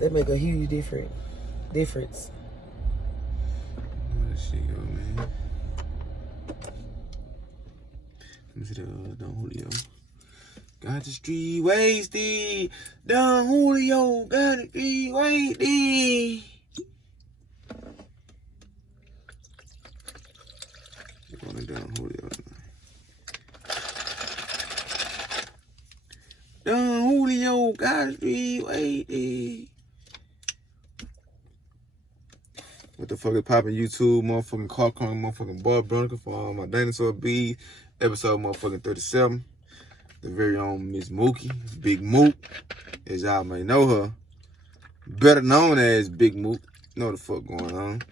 That make a huge difference. Where that shit go, man? Let me see the Don Julio. Got the street wasted. Don Julio got the street wasted. We're going to Don Julio tonight. Don Julio got the street wasted. What the fuck is poppin' YouTube, motherfucking car crunk, motherfucking boy Bronica for all my dinosaur bees. Episode motherfucking 37. The very own Miss Mookie, Big Mook, as y'all may know her. Better known as Big Mook. Know the fuck going on.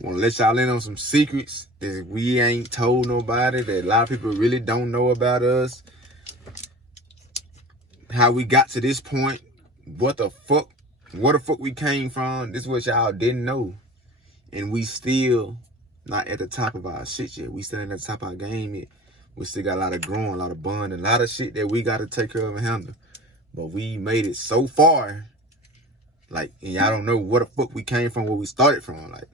Wanna let y'all in on some secrets that we ain't told nobody, that a lot of people really don't know about us. How we got to this point. Where the fuck we came from. This is what y'all didn't know. And we still not at the top of our shit yet. We still ain't at the top of our game yet. We still got a lot of growing, a lot of bond, and a lot of shit that we got to take care of and handle. But we made it so far. Like, and y'all don't know where the fuck we came from, where we started from. Like,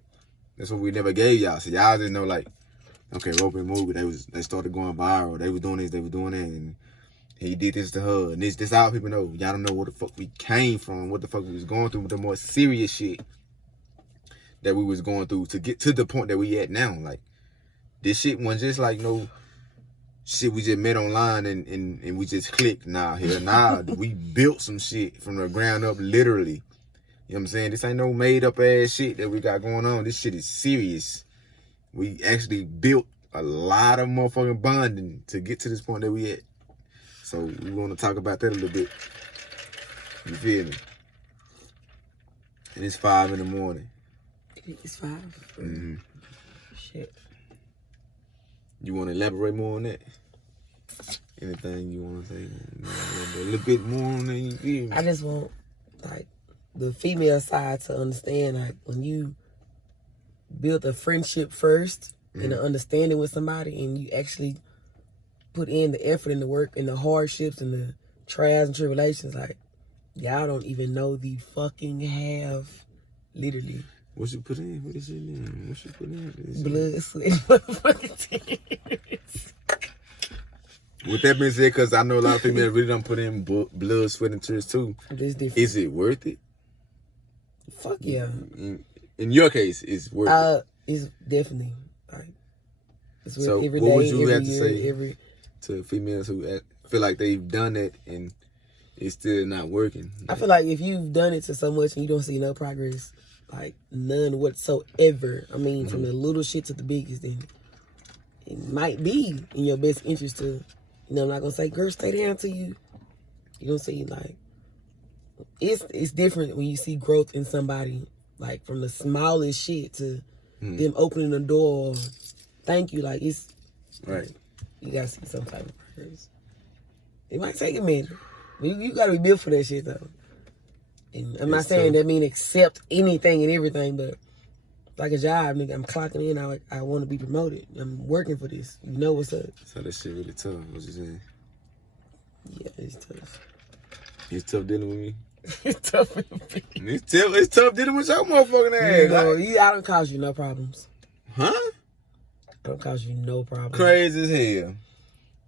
that's what we never gave y'all. So y'all didn't know, like, okay, Rope and Movie, they started going viral. They was doing this, they was doing that, and he did this to her. And this all people know. Y'all don't know where the fuck we came from, what the fuck we was going through, the more serious shit that we was going through to get to the point that we at now. Like, this shit wasn't just like no shit we just met online and we just clicked. Nah, we built some shit from the ground up, literally. You know what I'm saying? This ain't no made up ass shit that we got going on. This shit is serious. We actually built a lot of motherfucking bonding to get to this point that we at. So we want to talk about that a little bit. You feel me? And it's 5 in the morning. It's 5. Mm-hmm. Shit. You want to elaborate more on that? Anything you want to say? A little bit more on that, you feel me? I just want, like, the female side to understand, like, when you build a friendship first and an understanding with somebody, and you actually put in the effort and the work and the hardships and the trials and tribulations, like, y'all don't even know the fucking half, literally. What you put in? What is your name? What you put in? Blood, sweat, motherfucking tears. With that being said, because I know a lot of females really don't put in blood, sweat, and tears too. It's different. Is it worth it? Fuck yeah. In your case, it's worth it. It's definitely, like, it's worth so every what day, would you every have to year, say to females who feel like they've done it and it's still not working? I feel like if you've done it to so much and you don't see no progress, like none whatsoever, I mean, from the little shit to the biggest, then it might be in your best interest to, I'm not gonna say, girl, stay down till you don't see, like, it's different when you see growth in somebody, like from the smallest shit to them opening the door, or thank you, like, it's right. You gotta see some type of progress. It might take a minute, but you gotta be built for that shit though. And I'm not saying that mean accept anything and everything, but like a job, nigga, I'm clocking in. I want to be promoted. I'm working for this. You know what's up. So that shit really tough. What you saying? Yeah, it's tough. It's tough dealing with me. It's tough. It's tough dealing with your motherfucking ass. You know, I don't cause you no problems. Huh? I don't cause you no problems. Crazy as hell.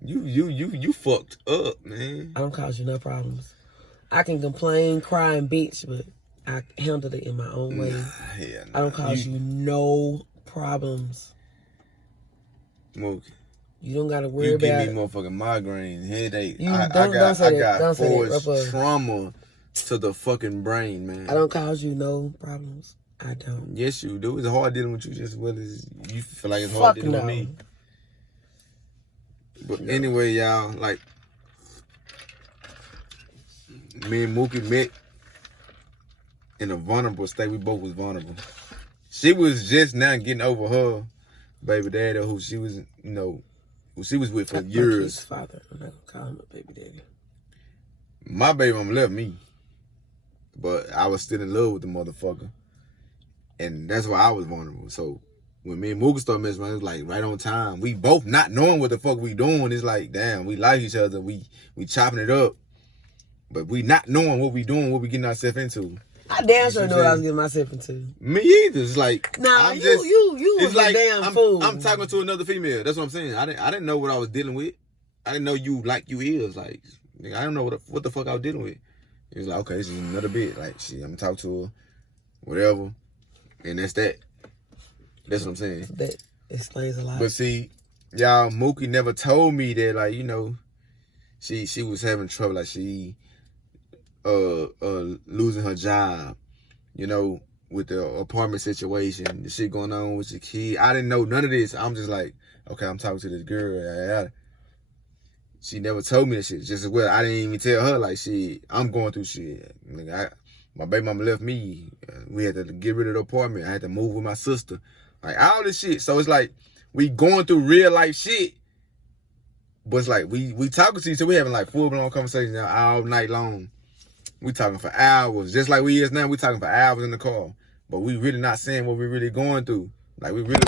You fucked up, man. I don't cause you no problems. I can complain, cry, and bitch, but I handle it in my own way. I don't cause you no problems. Mookie, you don't gotta worry about it. You give me motherfucking migraine, headache. I got forced trauma to the fucking brain, man. I don't cause you no problems. I don't. Yes, you do. It's hard dealing with you just as well as you feel like it's hard dealing with me. But anyway, y'all, like, me and Mookie met in a vulnerable state. We both was vulnerable. She was just now getting over her baby daddy, who she was, who she was with for years. His father. I'm not gonna call him a baby daddy. My baby mama left me, but I was still in love with the motherfucker, and that's why I was vulnerable. So when me and Mookie started messing around, it was like right on time. We both not knowing what the fuck we doing. It's like, damn, we like each other. We chopping it up. But we not knowing what we doing, what we getting ourselves into. I damn sure know what I was getting myself into. Me either. It's like nah, you was a damn fool. I'm talking to another female. That's what I'm saying. I didn't know what I was dealing with. I didn't know you is like. Nigga, I don't know what the fuck I was dealing with. It was like, okay, this is another bit. Like, shit, I'm gonna talk to her, whatever, and that's that. That's what I'm saying. That explains a lot. But see, y'all, Mookie never told me that, like, you know, she was having trouble, like she losing her job, you know, with the apartment situation, the shit going on with your kid. I didn't know none of this. I'm just like, okay, I'm talking to this girl. She never told me that shit. Just as well, I didn't even tell her, like, shit, I'm going through shit. Like, my baby mama left me. We had to get rid of the apartment. I had to move with my sister. Like, all this shit. So it's like, we going through real life shit. But it's like, we talking to each other. We having like full-blown conversations now all night long. We talking for hours. Just like we is now, we talking for hours in the car. But we really not saying what we really going through. Like, we really...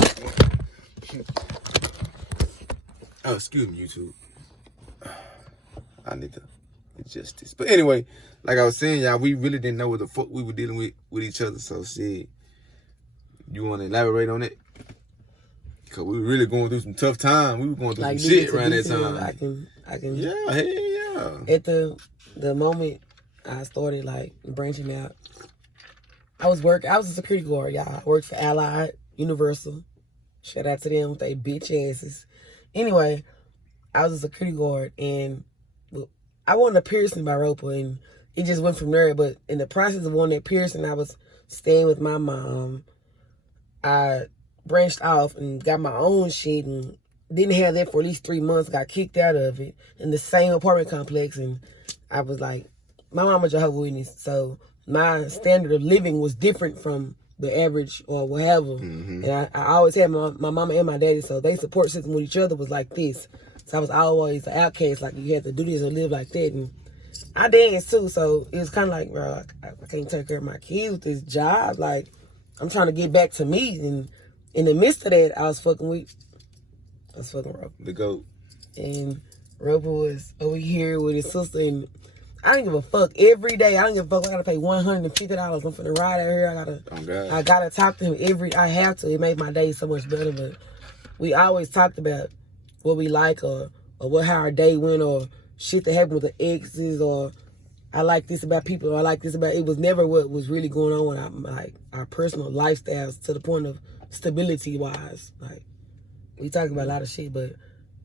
Oh, excuse me, YouTube. I need to adjust this. But anyway, like I was saying, y'all, we really didn't know what the fuck we were dealing with each other. So, shit, you want to elaborate on it? Because we were really going through some tough time. We were going through like some shit around that time. I can. Yeah, hell yeah. At the moment I started, like, branching out, I was a security guard, y'all. I worked for Allied, Universal. Shout out to them with they bitch asses. Anyway, I was a security guard, and I wanted a piercing by Roper, and it just went from there. But in the process of wanting that piercing, I was staying with my mom. I branched off and got my own shit and didn't have that for at least 3 months. Got kicked out of it in the same apartment complex. And I was like, my mama Jehovah's Witness. So my standard of living was different from the average or whatever. Mm-hmm. And I always had my mama and my daddy. So they support system with each other was like this. So I was always an outcast, like you had to do this or live like that. And I danced too, so it was kind of like, bro, I can't take care of my kids with this job. Like, I'm trying to get back to me. And in the midst of that, I was fucking Roper. The GOAT. And Roper was over here with his sister, and I didn't give a fuck every day. I didn't give a fuck. I gotta pay $150. I'm finna ride out here. I gotta talk to him I have to. It made my day so much better. But we always talked about what we like or how our day went or shit that happened with the exes or I like this about people or I like this about... It was never what was really going on with our personal lifestyles to the point of stability-wise. Like, we talk about a lot of shit, but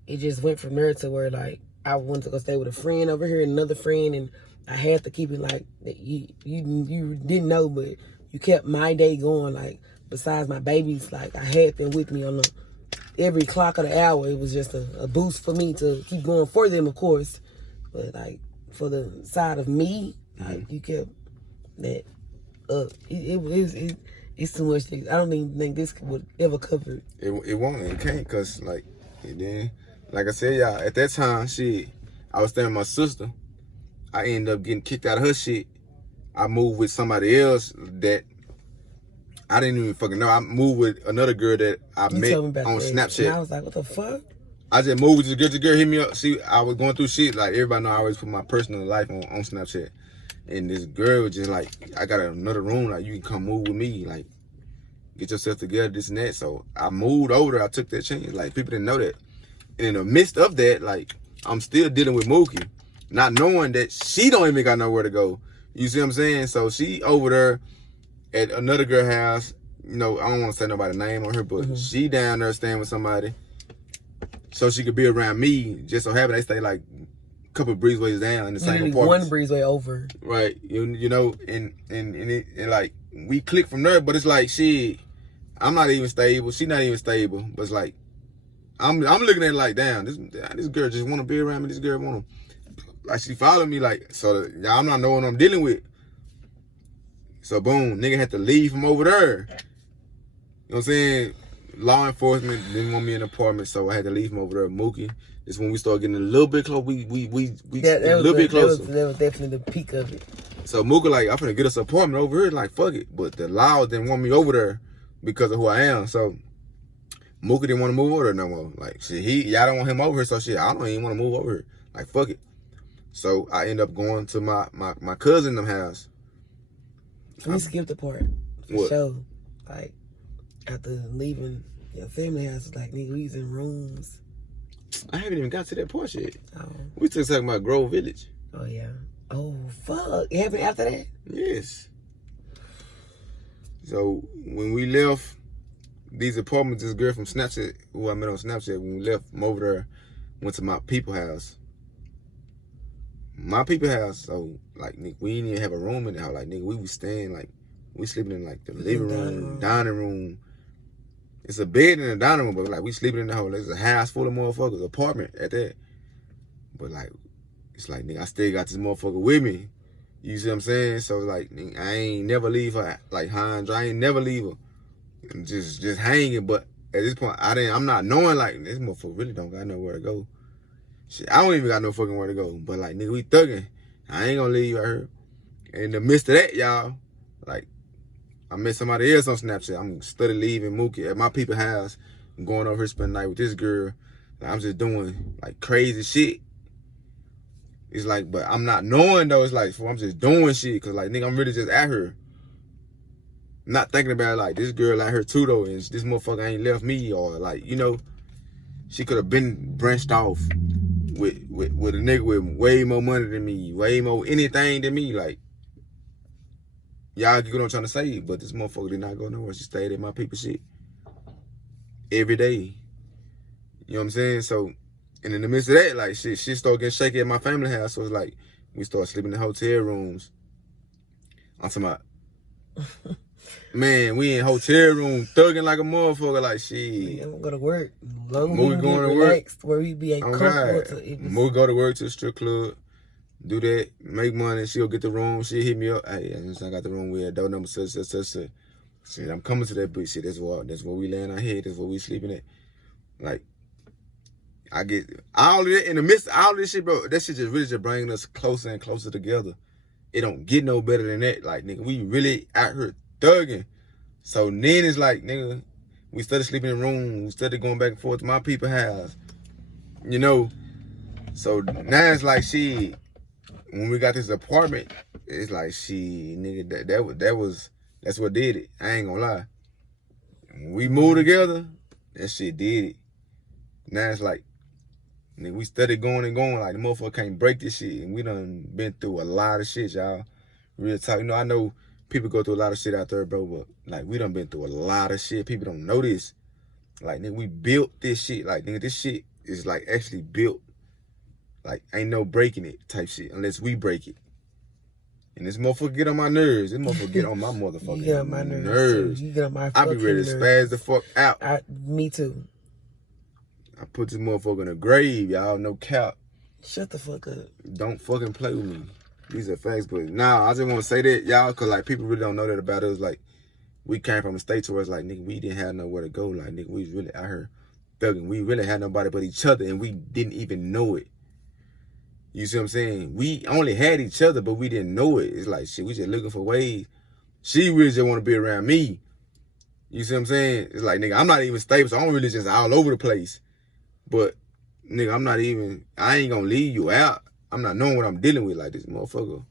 it just went from there to where, like, I wanted to go stay with a friend over here and another friend, and I had to keep it like that. You didn't know, but you kept my day going. Like, besides my babies, like, I had them with me on every clock of the hour. It was just a boost for me to keep going for them, of course. But, like, for the side of me, like, you kept that up. It's too much. I don't even think this would ever cover it. It won't. It can't, because, like, and then, like I said, y'all, at that time, shit, I was staying with my sister. I ended up getting kicked out of her shit. I moved with somebody else that I didn't even fucking know. I moved with another girl that I met on Snapchat. And I was like, what the fuck? I just moved with this girl. The girl hit me up. See, I was going through shit. Like, everybody know I always put my personal life on Snapchat. And this girl was just like, I got another room. Like, you can come move with me. Like, get yourself together, this and that. So I moved over there. I took that chance. Like, people didn't know that. And in the midst of that, like, I'm still dealing with Mookie, not knowing that she don't even got nowhere to go. You see what I'm saying? So she over there at another girl house. You know, I don't want to say nobody's name on her, but she down there staying with somebody so she could be around me. Just so happen they stay like a couple of breezeways down in the same apartment. One breezeway over. Right. You know, and like, we click from there, but it's like, shit, I'm not even stable. She not even stable. But it's like, I'm looking at it like, damn, this girl just want to be around me. This girl want to, like, she followed me, like, so I'm not knowing what I'm dealing with. So boom, nigga had to leave from over there. You know what I'm saying? Law enforcement didn't want me in an apartment, so I had to leave from over there. Mookie, it's when we started getting a little bit close. We a little bit closer. That was definitely the peak of it. So Mookie like, I'm finna get us an apartment over here. Like, fuck it. But the law didn't want me over there because of who I am. So Mookie didn't want to move over there no more. Like, shit, y'all don't want him over here, so shit, I don't even want to move over here. Like, fuck it. So I end up going to my cousin them house. We skipped the part for What? sure. Like after leaving your family house, like nigga, we was in rooms. I haven't even got to that part yet. Oh, We still talking about Grove Village. oh yeah. Oh fuck! It happened after that. Yes. So when we left these apartments, this girl from Snapchat, who I met on Snapchat, when we left from over there, went to my people house. My people house, so like nigga, we didn't even have a room in the house. Like nigga, we was staying like we sleeping in like the living room, dining room. It's a bed in the dining room, but like we sleeping in the whole. There's a house full of motherfuckers, apartment at that. But like, it's like nigga, I still got this motherfucker with me. You see what I'm saying? So like, nigga, I ain't never leave her. Like Hans, I ain't never leave her. I'm just hanging. But at this point, I'm not knowing like this motherfucker really don't got nowhere to go. Shit, I don't even got no fucking where to go. But like, nigga, we thugging. I ain't gonna leave you out here. And in the midst of that, y'all, like, I met somebody else on Snapchat. I'm steady leaving Mookie at my people's house. I'm going over here spending the night with this girl. Like, I'm just doing like crazy shit. It's like, but I'm not knowing though. It's like, I'm just doing shit. Cause like, nigga, I'm really just at her. Not thinking about like this girl at her too though. And this motherfucker ain't left me or like, you know, she could have been branched off with a nigga with way more money than me, way more anything than me. Like, y'all get what I'm trying to say, but this motherfucker did not go nowhere. She stayed at my people shit every day. You know what I'm saying? So, and in the midst of that, like, shit started getting shaky at my family house. So it's like, we started sleeping in hotel rooms. I'm talking about, man, we in hotel room thugging like a motherfucker. Like, shit. I'm gonna go to work. Long we going to work, where we be comfortable. We go to work to the strip club. Do that, make money, she'll get the room, she'll hit me up. Hey, I got the room, we at door number such. Shit, I'm coming to that bitch. Shit, that's where we laying our head, that's where we sleeping at. Like, I get all of that in the midst of all of this shit, bro. That shit just really just bringing us closer and closer together. It don't get no better than that. Like, nigga, we really out here thugging. So then it's like, nigga, we started sleeping in rooms, we started going back and forth to my people's house. You know? So now it's like, shit. When we got this apartment, it's like, shit, nigga, that's what did it. I ain't gonna lie. When we moved together, that shit did it. Now it's like, nigga, we started going and going. Like, the motherfucker can't break this shit. And we done been through a lot of shit, y'all. Real talk. You know, I know people go through a lot of shit out there, bro, but, like, we done been through a lot of shit. People don't know this. Like, nigga, we built this shit. Like, nigga, this shit is, like, actually built. Like, ain't no breaking it type shit unless we break it. And this motherfucker get on my nerves. This motherfucker get on my motherfucking you get on my nerves. You get on my I be ready to spaz the fuck out. Me too. I put this motherfucker in a grave, y'all. No cap. Shut the fuck up. Don't fucking play with me. These are facts, but nah, I just want to say that, y'all, because, like, people really don't know that about us. Like, we came from a state to where it's like, nigga, we didn't have nowhere to go. Like, nigga, we was really out here thugging. We really had nobody but each other, and we didn't even know it. You see what I'm saying? We only had each other, but we didn't know it. It's like, shit, we just looking for ways. She really just want to be around me. You see what I'm saying? It's like, nigga, I'm not even stable, so I'm really just all over the place. But, nigga, I ain't gonna leave you out. I'm not knowing what I'm dealing with. Like, this motherfucker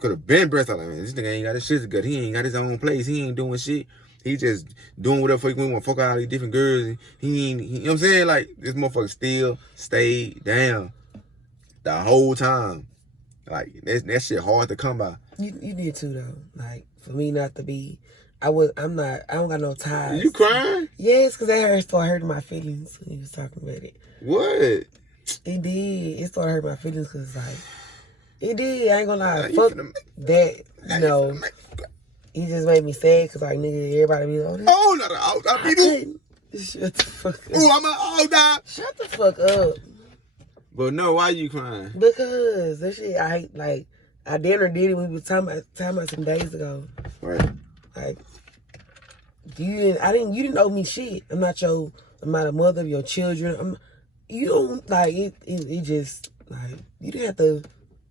could have been breath out. Like, man, this nigga ain't got his shit together. He ain't got his own place. He ain't doing shit. He just doing whatever he want to fuck out all these different girls. And you know what I'm saying? Like, this motherfucker still stayed down the whole time. Like, that shit hard to come by. You did too, though. Like, for me not to be, I don't got no ties. You crying? Yes, because that started hurting my feelings when he was talking about it. What? It did. It started hurting my feelings because, like, it did. I ain't gonna lie. Now, fuck that, you know. It just made me sad because, like, nigga, everybody be like, oh, not an out people. Shut the fuck up. Oh, I'm an out dog. Shut the fuck up. But no, why you crying? Because that shit, I hate, like, I did it when we was talking about some days ago. Right. Like, you didn't owe me shit. I'm not the mother of your children. You don't, like, it just, like, you didn't have to.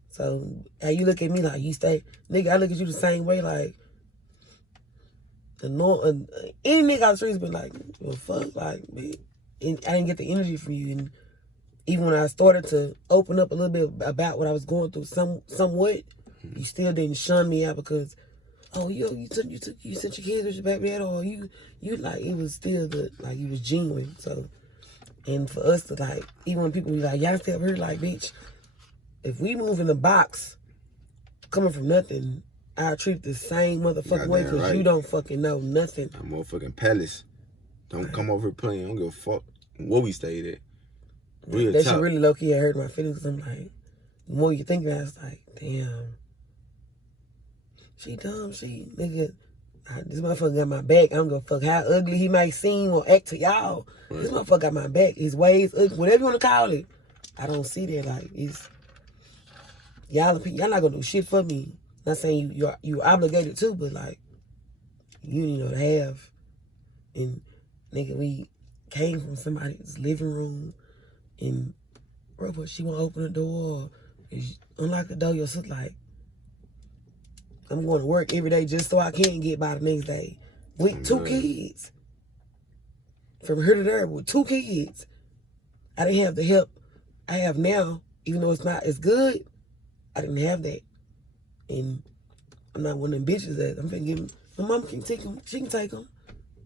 So, how you look at me like, you stay, nigga, I look at you the same way, like, any nigga on the streets be like, well, fuck, like, man, and I didn't get the energy from you, and even when I started to open up a little bit about what I was going through, somewhat, you still didn't shun me out because, oh, you sent your kids with your baby dad, or you like, it was still like you was genuine. So, and for us to like, even when people be like, y'all still here, like, bitch, if we move in the box, coming from nothing, I treat the same motherfucking way because you don't fucking know nothing. I'm motherfucking palace. Don't come over here playing. I don't give a fuck where we stayed at. That shit really low key hurt my feelings. Cause I'm like, the more you think about it, it's like, damn, she dumb, nigga. This motherfucker got my back. I don't give a fuck how ugly he might seem or act to y'all. Right. This motherfucker got my back. His ways, whatever you want to call it. I don't see that. Like, it's y'all not gonna do shit for me. Not saying you're obligated to, but like, you need to have. And nigga, we came from somebody's living room, and bro, she won't open the door. Unlock the door. Your sister like, I'm going to work every day just so I can get by the next day with 2 kids. From here to there with 2 kids. I didn't have the help I have now, even though it's not as good. I didn't have that. And I'm not one of them bitches that I'm finna give them. My mom can take them. She can take them.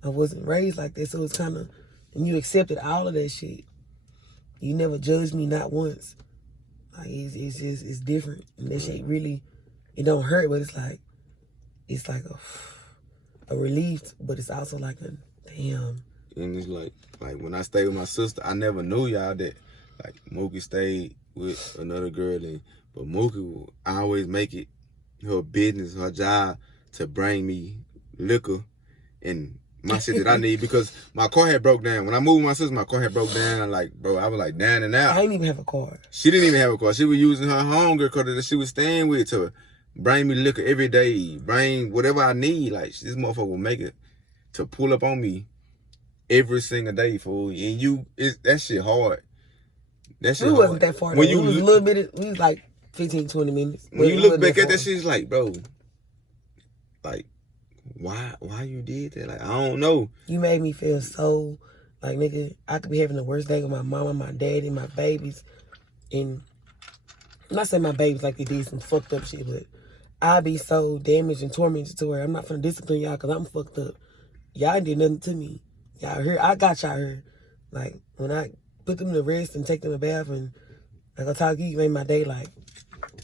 I wasn't raised like that, so it's kind of, and you accepted all of that shit. You never judged me, not once. Like, it's different. And that shit really, it don't hurt, but it's like a relief, but it's also like a damn. And it's like when I stayed with my sister, I never knew y'all that like Mookie stayed with another girl, but Mookie will always make it her business, her job to bring me liquor and my shit that I need, because my car had broke down. When I moved with my sister, my car had broke down. Like, bro, I was like down and out. I didn't even have a car. She didn't even have a car. She was using her homegirl car that she was staying with to bring me liquor every day, bring whatever I need. Like, this motherfucker will make it to pull up on me every single day, fool. And that shit hard. That shit we hard. Wasn't that far. When you was a little bit, we was like 15, 20 minutes. When you look back at that shit, it's like, bro, like, why you did that? Like, I don't know. You made me feel so like, nigga, I could be having the worst day with my mama, my daddy, my babies. And I'm not saying my babies like they did some fucked up shit, but I be so damaged and tormented to where I'm not finna discipline y'all because I'm fucked up. Y'all ain't did nothing to me. Y'all here, I got y'all here. Like, when I put them to rest and take them to bath and I go talk to you, made my day like,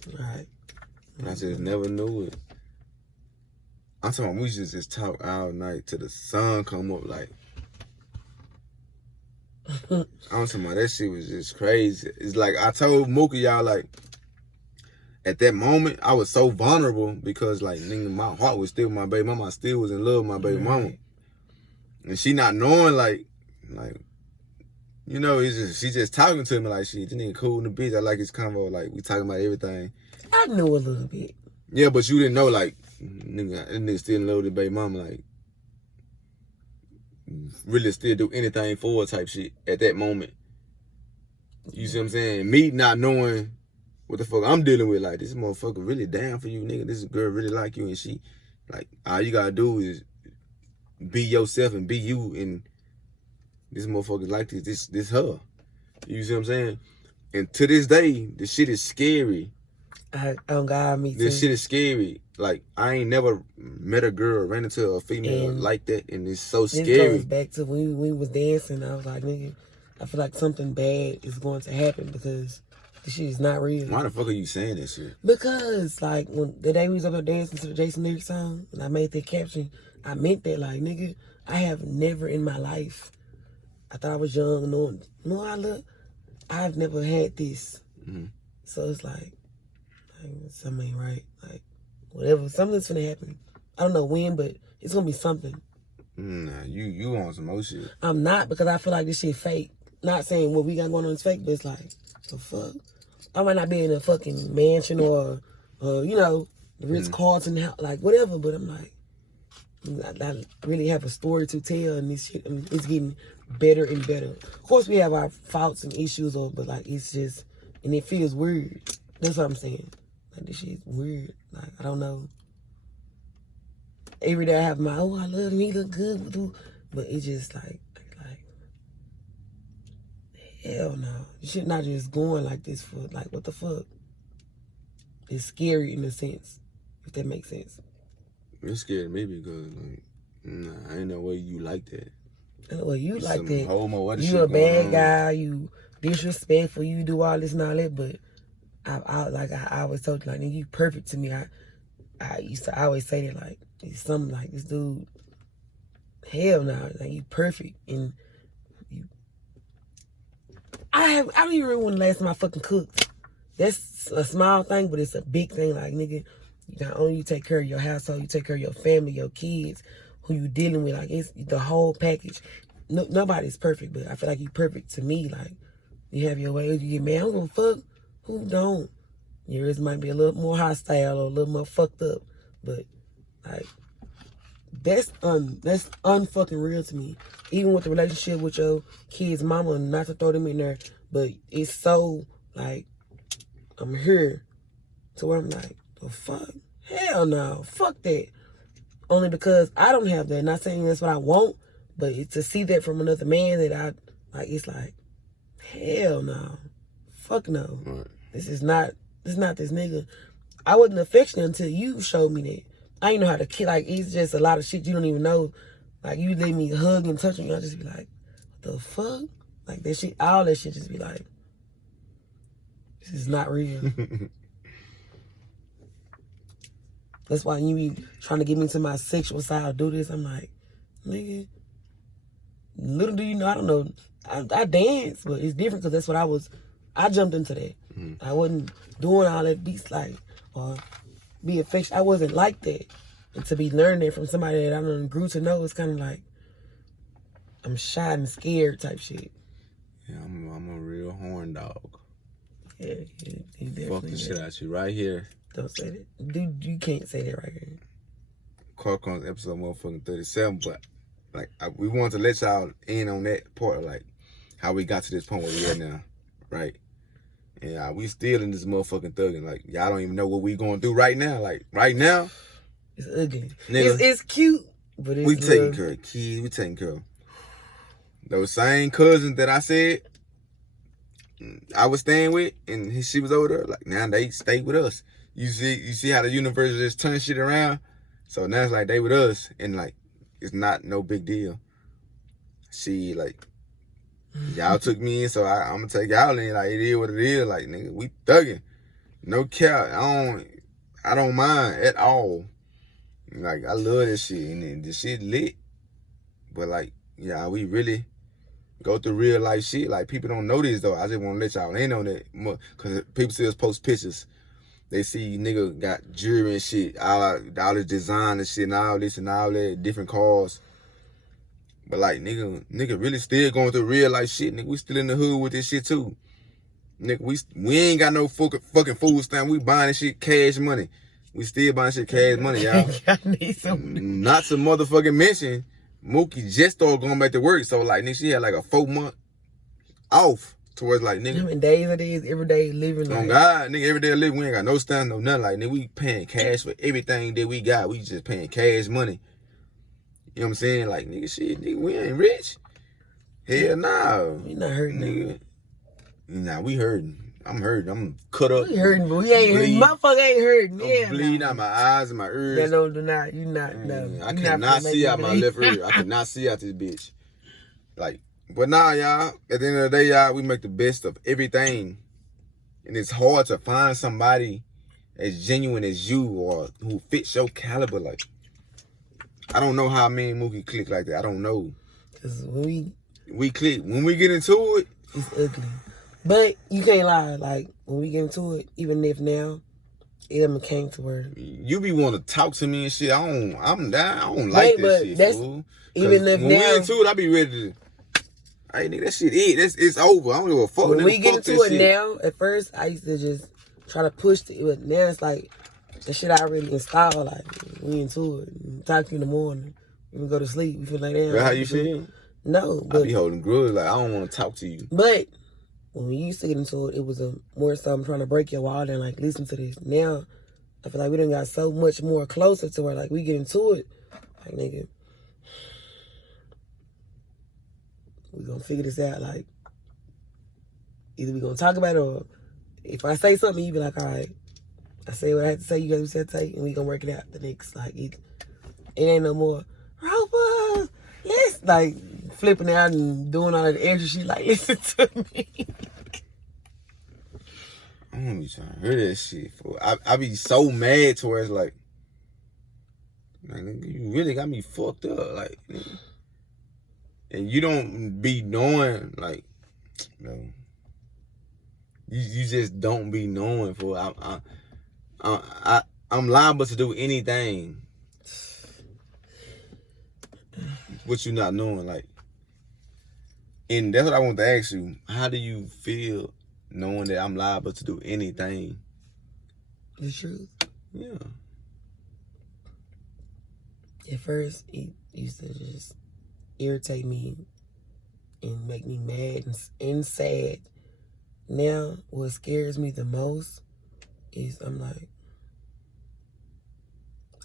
all right. I just never knew it. I'm talking about we should just talk all night till the sun come up. Like, I'm talking about that shit was just crazy. It's like I told Mookie, y'all, like, at that moment, I was so vulnerable because, like, nigga, my heart was still with my baby mama. I still was in love with my baby mama. And she not knowing, like, you know, it's just, she just talking to me like, shit, this nigga cool in the bitch. I like his convo, like, we talking about everything. I knew a little bit. Yeah, but you didn't know, like, nigga, this nigga still in love with his baby mama, like, really still do anything for her type shit at that moment. You see what I'm saying? Me not knowing what the fuck I'm dealing with, like, this motherfucker really down for you, nigga. This girl really like you, and she, like, all you gotta do is be yourself and be you, and this motherfucker like this her. You see what I'm saying? And to this day, this shit is scary. Oh God, me too. This shit is scary. Like, I ain't never met a girl or ran into a female like that, and it's so scary. This goes back to when we was dancing. I was like, nigga, I feel like something bad is going to happen because this shit is not real. Why the fuck are you saying that shit? Because, like, when the day we was up there dancing to the Jason Lyric song, and I made that caption, I meant that, like, nigga, I have never in my life, I thought I was young, I've never had this. Mm-hmm. So it's like something ain't right. Like, whatever, something's gonna happen. I don't know when, but it's gonna be something. Nah, you on some more shit. I'm not, because I feel like this shit fake. Not saying what we got going on is fake, but it's like, the fuck? I might not be in a fucking mansion or you know, the Ritz-Carlton house, like, whatever, but I'm like, I really have a story to tell, and this shit, I mean, it's getting better and better. Of course, we have our faults and issues, but, like, it's just, and it feels weird. That's what I'm saying. Like, this shit's weird. Like, I don't know. Every day I have my, I love him, he look good, but it's just like, Hell no. You should not just going like this for, like, what the fuck? It's scary in a sense, if that makes sense. It scared me because, like, nah, ain't no way you like that. Ain't no way you like Some that. homo, other You shit a going bad on. guy, you disrespectful, you do all this and all that, but I always told you, like, nigga, you perfect to me. I used to always say that, like, it's something like this dude, hell no, like, you perfect. And I don't even remember when the last time I fucking cooked. That's a small thing, but it's a big thing. Like, nigga, not only you take care of your household, you take care of your family, your kids, who you dealing with. Like, it's the whole package. No, nobody's perfect, but I feel like you perfect to me. Like, you have your ways, you get mad, I don't give a fuck. Who don't? Yours might be a little more hostile or a little more fucked up, but, like, that's unfucking real to me. Even with the relationship with your kid's mama, not to throw them in there, but it's so, like, I'm here to where I'm like, the fuck? Hell no. Fuck that. Only because I don't have that. Not saying that's what I want, but to see that from another man that I, like, it's like, hell no. Fuck no. Right. This is not this nigga. I wasn't affectionate until you showed me that. I didn't know how to kill. Like, it's just a lot of shit you don't even know. Like, you let me hug and touch me, I'll just be like, what the fuck? Like, that shit, all that shit just be like, this is not real. That's why you be trying to get me to my sexual side or do this. I'm like, nigga, little do you know, I don't know. I dance, but it's different because that's what I jumped into that. I wasn't doing all that beats like, or be affectionate. I wasn't like that. And to be learning that from somebody that I done grew to know, it's kind of like, I'm shy and scared type shit. Yeah, I'm a real horn dog. Yeah, he definitely Fuck the shit out you right here. Don't say that. Dude, you can't say that right here. CHRONICLES episode motherfucking 37, but like we want to let y'all in on that part of like how we got to this point where we at now, right? And we still in this motherfucking thugging. Like, y'all don't even know what we going through right now. Like, right now, it's ugly. Nigga, It's cute, but it's we taking care of kids. We taking care of those same cousins that I said I was staying with, and she was over there. Like, now they stay with us. You see how the universe just turns shit around. So now it's like they with us, and like it's not no big deal. She like, y'all took me in, so I'm gonna take y'all in. Like, it is what it is. Like, nigga, we thugging. No cap. I don't mind at all. Like, I love this shit, and this shit lit. But like, yeah, we really go through real life shit. Like, people don't know this though. I just want to let y'all in on that, cause people still post pictures. They see nigga got jewelry and shit, all this design and shit, and all this and all that, different cars. But like, nigga really still going through real life shit. Nigga, we still in the hood with this shit too. Nigga, we ain't got no fucking food stamp. We buying this shit cash money. We still buying shit cash money, y'all. I need some. Not to motherfucking mention, Mookie just started going back to work. So like, nigga, she had like a 4-month off. Towards like, nigga. How many days it is, every day living like. Oh God, nigga, every day living, we ain't got no stamp, no nothing. Like, nigga, we paying cash for everything that we got. We just paying cash money. You know what I'm saying? Like, nigga, shit, nigga, we ain't rich. Hell nah. We not hurting, nigga. Nah, we hurting. I'm hurting. I'm cut up. We hurting, but we ain't hurting. Motherfucker ain't hurting. Yeah. I'm bleeding out my eyes and my ears. Yeah, no, do not. You not. No. I cannot see out my left ear. I cannot see out this bitch. Like, but nah, y'all. At the end of the day, y'all, we make the best of everything. And it's hard to find somebody as genuine as you or who fits your caliber. Like, I don't know how me and Mookie click like that. I don't know. Cause when we click. When we get into it, it's ugly. But you can't lie. Like, when we get into it, even if now, it done came to where you be want to talk to me and shit. I don't like this shit, that's, fool. Even if when now, we into it, I be ready to. Hey, nigga, that shit it's over. I don't give a fuck. When nigga, we get fuck into it shit. now, at first I used to just try to push it, but now it's like the shit I already installed. Like, we into it. Talk to you in the morning. We go to sleep. We feel like that. That's how you feel? No, but I be holding grudge. Like, I don't want to talk to you. But when we used to get into it, it was a more so I'm trying to break your wall and like listen to this. Now I feel like we done got so much more closer to where like we get into it. Like, nigga, we gonna figure this out. Like, Either we gonna talk about it, or if I say something, you be like, all right, I say what I had to say, you guys said to say, and we gonna work it out the next, like, it ain't no more, Roper, yes, like, flipping out and doing all that extra shit, like, listen to me. I don't be trying to hear that shit, fool. I be so mad to where it's like, man, you really got me fucked up, like, and you don't be knowing, like, you know, you just don't be knowing, fool. I'm liable to do anything. What you not knowing, like, and that's what I want to ask you. How do you feel knowing that I'm liable to do anything? The truth. Yeah. At first, it used to just irritate me and make me mad and sad. Now, what scares me the most is I'm like,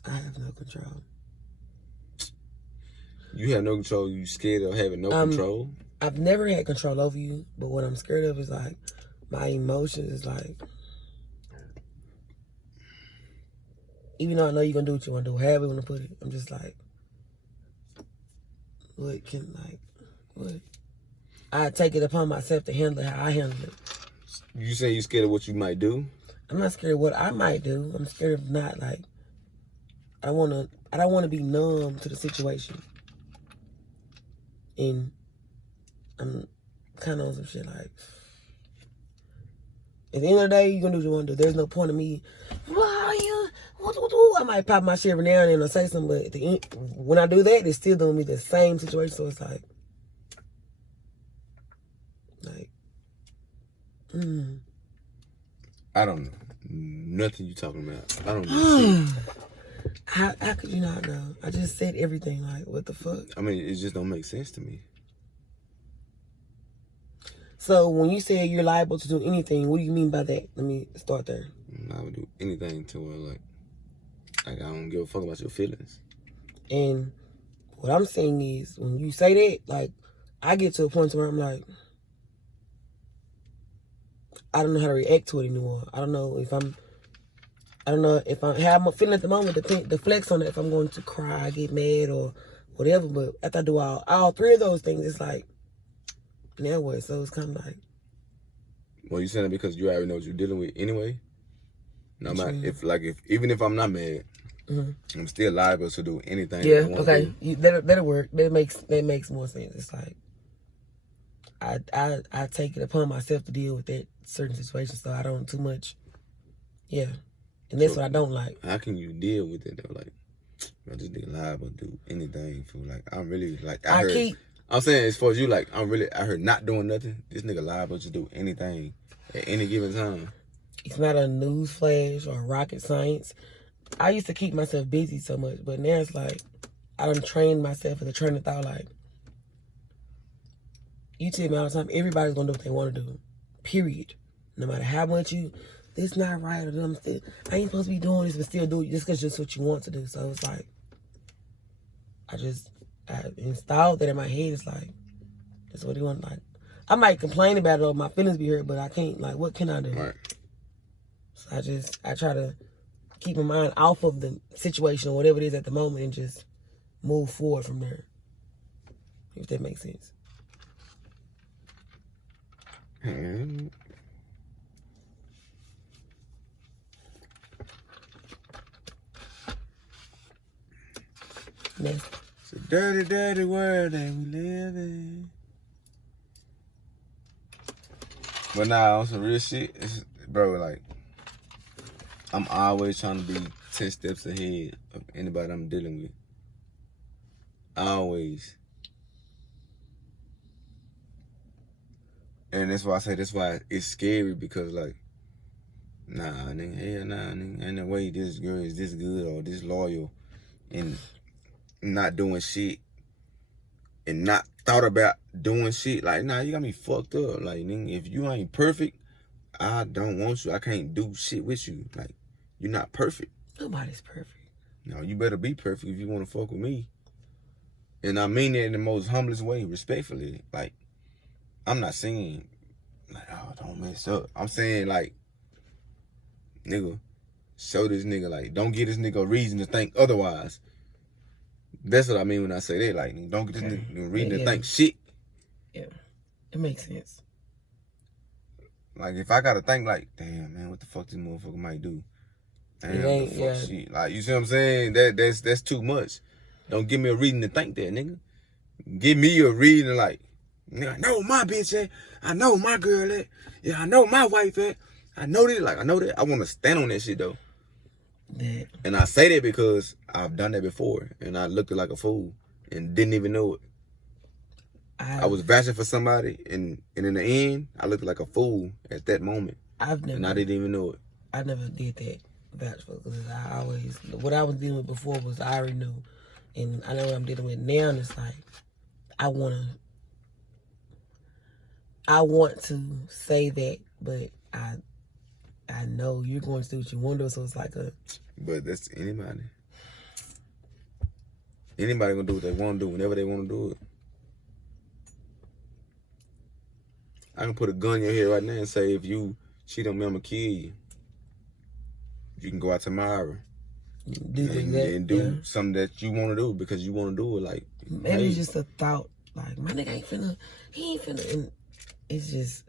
I have no control. You have no control. You scared of having no control? I've never had control over you, but what I'm scared of is like my emotions is like, even though I know you're gonna do what you wanna do, however you wanna put it, I'm just like, what? I take it upon myself to handle it how I handle it. You say you scared of what you might do? I'm not scared of what I might do. I'm scared of not, like, I don't wanna be numb to the situation. And I'm kind of on some shit like, at the end of the day, you're gonna do what you want to do. There's no point in me, I might pop my shit every now and then or say something, but at the end, when I do that, it's still gonna be the same situation. So it's like, I don't know. Nothing you talking about. I don't know. How could you not know? I just said everything. Like, what the fuck? I mean, it just don't make sense to me. So when you say you're liable to do anything, what do you mean by that? Let me start there. I would do anything to her, like I don't give a fuck about your feelings. And what I'm saying is, when you say that, like, I get to a point where I'm like, I don't know how to react to it anymore. I don't know if I'm how I'm feeling at the moment, the flex on it, if I'm going to cry, get mad, or whatever. But after I do all three of those things, it's like, now what? So it's kind of like, Well, you saying it because you already know what you're dealing with anyway? No matter even if I'm not mad, I'm still liable to do anything. Yeah, okay. That'll work. That makes more sense. It's like I take it upon myself to deal with that certain situation, so I don't too much. Yeah, and that's what I don't like. How can you deal with it though? Like, I just nigga liable to do anything for, like, I'm really like I'm saying, as far as you, like, I heard not doing nothing. This nigga liable to do anything at any given time. It's not a news flash or rocket science. I used to keep myself busy so much, but now it's like I done trained myself as a train of thought. Like, you tell me all the time, everybody's gonna do what they want to do. Period. No matter how much this not right, or I ain't supposed to be doing this, but still do it just because it's what you want to do. So it's like, I installed that in my head. It's like, that's what he want. Like, I might complain about it or my feelings be hurt, but I can't, like, what can I do? Right. So I try to keep my mind off of the situation or whatever it is at the moment and just move forward from there. If that makes sense. It's a dirty, dirty world that we live in. But nah, on some real shit, bro, like, I'm always trying to be 10 steps ahead of anybody I'm dealing with. Always. And that's why it's scary, because, like, nah, nigga, hell nah, nigga, ain't no way this girl is this good or this loyal and not doing shit and not thought about doing shit. Like, nah, you got me fucked up. Like, nigga, if you ain't perfect, I don't want you. I can't do shit with you. Like, you're not perfect. Nobody's perfect. No, you better be perfect if you want to fuck with me. And I mean that in the most humblest way, respectfully. Like, I'm not saying Like, oh, don't mess up. I'm saying, like, nigga, show this nigga, like, don't give this nigga a reason to think otherwise. That's what I mean when I say that. Like, don't get this nigga a reason to think shit. Yeah, it makes sense. Like, if I gotta think, like, damn, man, what the fuck this motherfucker might do? Damn, the fuck shit. Like, you see what I'm saying? That's too much. Don't give me a reason to think that, nigga. Give me a reason, like, nigga, I know my bitch at. I know my girl at. Yeah, I know my wife at. I know this, like, I know that. I want to stand on that shit, though. That. And I say that because I've done that before, and I looked like a fool and didn't even know it. I was vouching for somebody, and in the end, I looked like a fool at that moment. And I didn't even know it. I never did that vouch for, because I always, what I was dealing with before was I already knew. And I know what I'm dealing with now, and it's like, I want to say that, but I know you're going to do what you want to do, so it's like a... But that's anybody. Anybody gonna do what they want to do whenever they want to do it. I can put a gun in your head right now and say, if you cheat on me, I'm gonna kill you. You can go out tomorrow and do something that you want to do because you want to do it. Like, maybe it's just a thought. Like, my nigga he ain't finna. And it's just,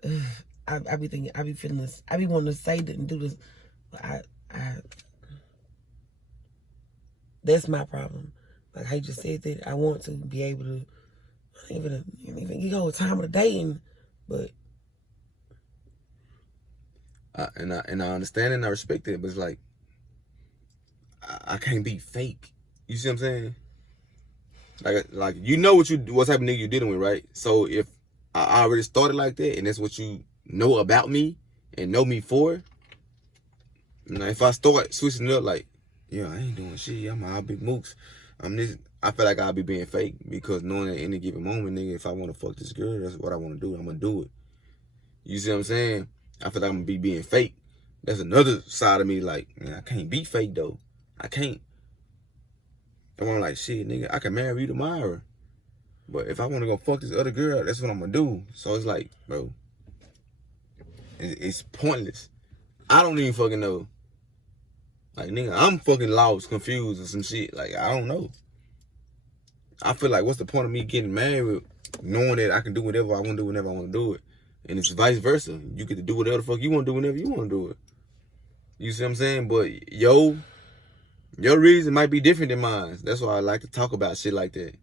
I be thinking, I be feeling this. I be wanting to say that and do this. But that's my problem. Like how you just said that, I want to be able to, even you go with time of the day, but. And I understand and I respect it, but it's like, I can't be fake. You see what I'm saying? Like you know what type of nigga you dealing with, right? So if I already started like that, and that's what you know about me and know me for, now if I start switching it up, like, yeah, I ain't doing shit. I'm all big mooks. I'm this. I feel like I'll be being fake because knowing at any given moment, nigga, if I want to fuck this girl, that's what I want to do. I'm gonna do it. You see what I'm saying? I feel like I'm gonna be being fake. That's another side of me. Like, man, I can't be fake though. I can't. I'm like, shit, nigga, I can marry you tomorrow. But if I want to go fuck this other girl, that's what I'm gonna do. So it's like, bro, it's pointless. I don't even fucking know. Like, nigga, I'm fucking lost, confused, or some shit. Like, I don't know. I feel like, what's the point of me getting married, knowing that I can do whatever I want to do whenever I want to do it? And it's vice versa. You get to do whatever the fuck you want to do whenever you want to do it. You see what I'm saying? But your reason might be different than mine. That's why I like to talk about shit like that.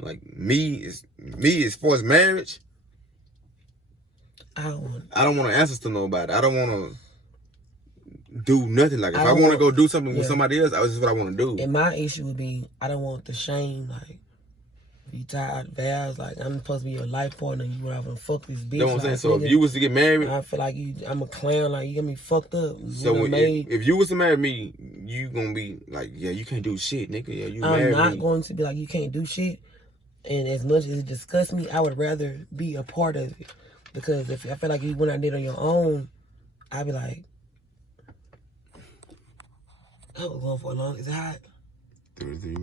Like, me as far as marriage, I don't want to answer to nobody. I don't want to do nothing. Like, if I want to go do something with somebody else, that's what I want to do. And my issue would be, I don't want the shame, like, you tied vows, like, I'm supposed to be your life partner, and you want to fuck this bitch. You know what I'm saying? So if you was to get married, I feel like I'm a clown, like, you got me fucked up. So if you was to marry me, you gonna be like, yeah, you can't do shit, nigga. Yeah, you married me. I'm not going to be like, you can't do shit. And as much as it disgusts me, I would rather be a part of it. Because if I feel like you went out there on your own, I'd be like, I was going for a long, is it hot? 33 minutes.